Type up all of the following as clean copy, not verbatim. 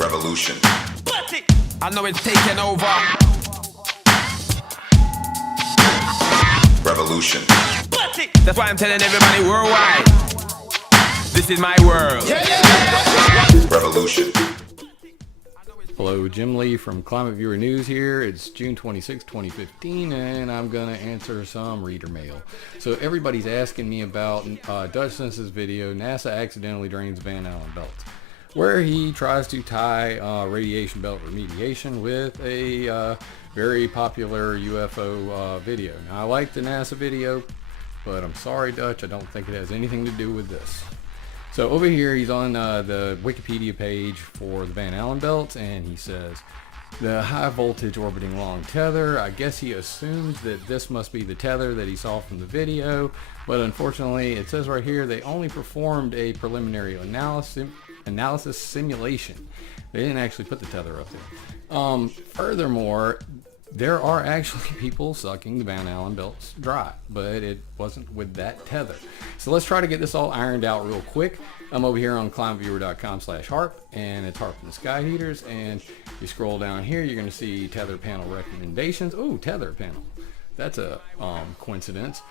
Revolution. I know it's taking over. Revolution. That's why I'm telling everybody worldwide, this is my world. Revolution. Hello, Jim Lee from Climate Viewer News here. It's June 26, 2015, and I'm going to answer some reader mail. So everybody's asking me about Dutch Census video, NASA accidentally drains Van Allen belts, where he tries to tie radiation belt remediation with a very popular UFO video. Now, I like the NASA video, but I'm sorry, Dutch, I don't think it has anything to do with this. So over here, he's on the Wikipedia page for the Van Allen belts, and he says, the high voltage orbiting long tether. I guess he assumes that this must be the tether that he saw from the video, but unfortunately, it says right here, they only performed a preliminary analysis simulation. They didn't actually put the tether up there. Furthermore, there are actually people sucking the Van Allen belts dry, but it wasn't with that tether. So let's try to get this all ironed out real quick. I'm over here on climateviewer.com/HAARP, and it's HAARP and the Sky Heaters, and you scroll down here, you're going to see tether panel recommendations. Ooh, tether panel. That's a coincidence.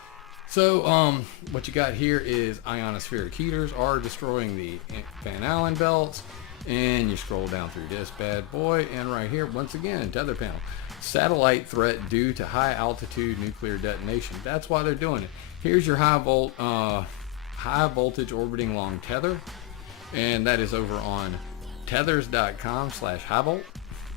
So what you got here is ionospheric heaters are destroying the Van Allen belts, and you scroll down through this bad boy, and right here, once again, tether panel. Satellite threat due to high altitude nuclear detonation. That's why they're doing it. Here's your high voltage orbiting long tether, and that is over on tethers.com/highvolt,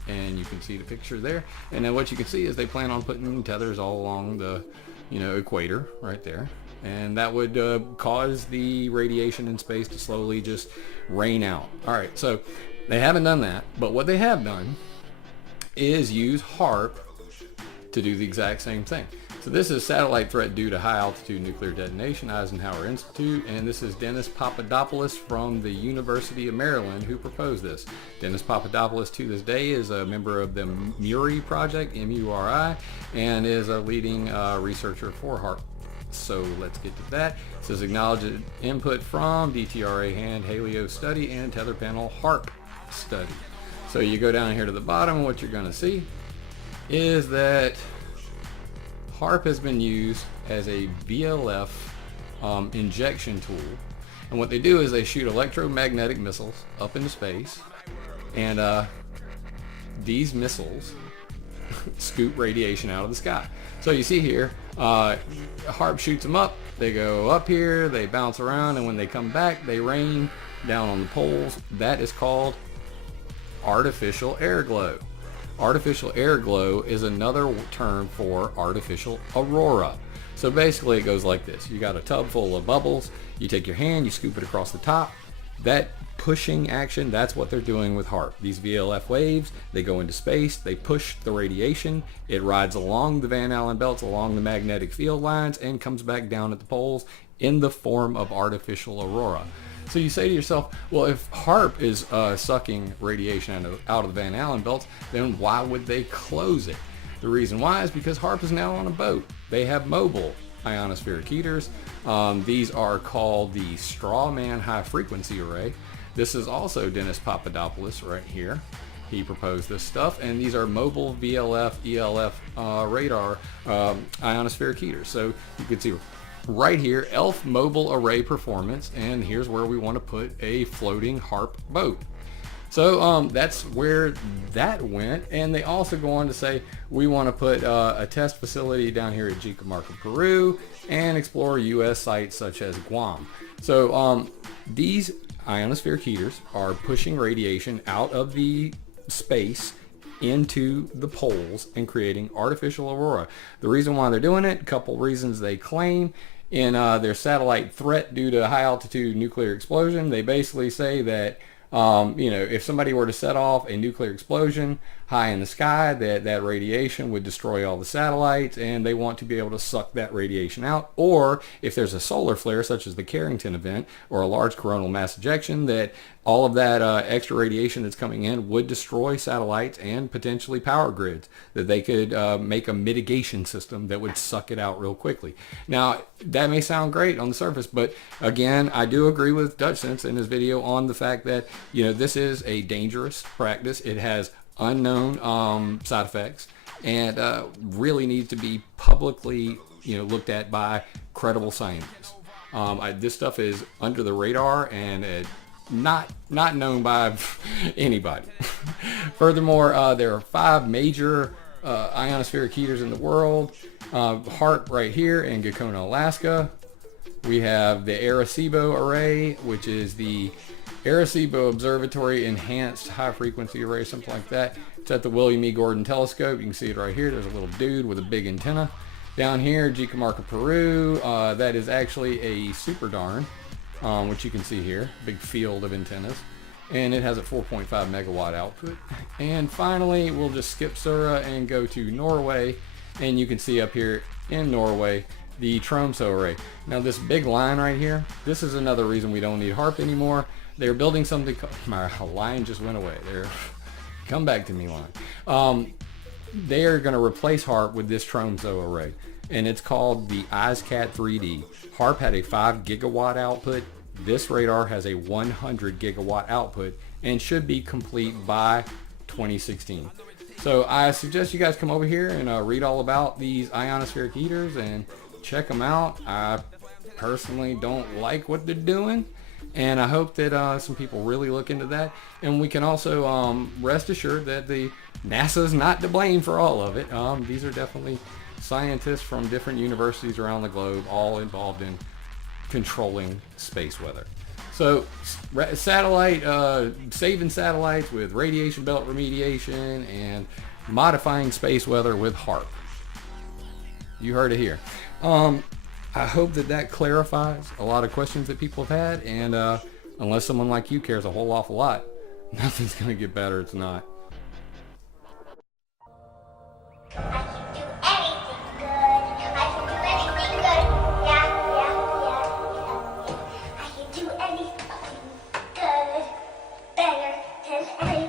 and you can see the picture there. And then what you can see is they plan on putting tethers all along the equator right there, and that would cause the radiation in space to slowly just rain out. All right, so they haven't done that, but what they have done is use HAARP to do the exact same thing. So this is satellite threat due to high altitude nuclear detonation, Eisenhower Institute, and this is Dennis Papadopoulos from the University of Maryland who proposed this. Dennis Papadopoulos to this day is a member of the MURI project, M-U-R-I, and is a leading researcher for HAARP. So let's get to that. It says acknowledged input from DTRA hand Halio study and tether panel HAARP study. So you go down here to the bottom, and what you're going to see is that HAARP has been used as a VLF injection tool. And what they do is they shoot electromagnetic missiles up into space, and these missiles scoop radiation out of the sky. So you see here, HAARP shoots them up, they go up here, they bounce around, and when they come back, they rain down on the poles. That is called artificial air glow. Artificial air glow is another term for artificial aurora. So basically it goes like this. You got a tub full of bubbles, you take your hand, you scoop it across the top. That pushing action, that's what they're doing with HAARP. These VLF waves, they go into space, they push the radiation, it rides along the Van Allen belts, along the magnetic field lines, and comes back down at the poles in the form of artificial aurora. So you say to yourself, well, if HAARP is sucking radiation out of the Van Allen belts, then why would they close it? The reason why is because HAARP is now on a boat. They have mobile ionospheric heaters. These are called the Strawman High Frequency Array. This is also Dennis Papadopoulos right here. He proposed this stuff, and these are mobile VLF, ELF radar ionospheric heaters. So you can see right here, ELF mobile array performance, and here's where we want to put a floating HAARP boat. So that's where that went, and they also go on to say we want to put a test facility down here at Jicamarca, Peru, and explore U.S. sites such as Guam. So these ionospheric heaters are pushing radiation out of the space into the poles and creating artificial aurora. The reason why they're doing it, a couple reasons they claim. In their satellite threat due to high altitude nuclear explosion, they basically say that if somebody were to set off a nuclear explosion high in the sky, that radiation would destroy all the satellites, and they want to be able to suck that radiation out. Or if there's a solar flare, such as the Carrington event, or a large coronal mass ejection, that all of that extra radiation that's coming in would destroy satellites and potentially power grids, that they could make a mitigation system that would suck it out real quickly. Now, that may sound great on the surface, but again, I do agree with Dutch Sense in his video on the fact that you know, this is a dangerous practice. It has unknown side effects, and really needs to be publicly, you know, looked at by credible scientists. This stuff is under the radar and not known by anybody. Furthermore, there are 5 major ionospheric heaters in the world. HAARP right here in Gacona, Alaska. We have the Arecibo Array, which is the Arecibo Observatory Enhanced High Frequency Array, something like that. It's at the William E. Gordon Telescope. You can see it right here. There's a little dude with a big antenna. Down here, Jicamarca, Peru. That is actually a super darn, which you can see here. Big field of antennas. And it has a 4.5 megawatt output. And finally, we'll just skip Sura and go to Norway. And you can see up here in Norway, the Tromsø array. Now this big line right here, this is another reason we don't need HAARP anymore. They're building something called, my line just went away. Come back to me, line. They are going to replace HAARP with this Tromsø array, and it's called the IceCat 3D. HAARP had a 5 gigawatt output. This radar has a 100 gigawatt output and should be complete by 2016. So I suggest you guys come over here and read all about these ionospheric heaters and check them out. I personally don't like what they're doing, and I hope that some people really look into that. And we can also rest assured that the NASA's not to blame for all of it. These are definitely scientists from different universities around the globe, all involved in controlling space weather. So satellite, saving satellites with radiation belt remediation and modifying space weather with HAARP. You heard it here. I hope that clarifies a lot of questions that people have had, and unless someone like you cares a whole awful lot, nothing's going to get better. It's not. Better than anything.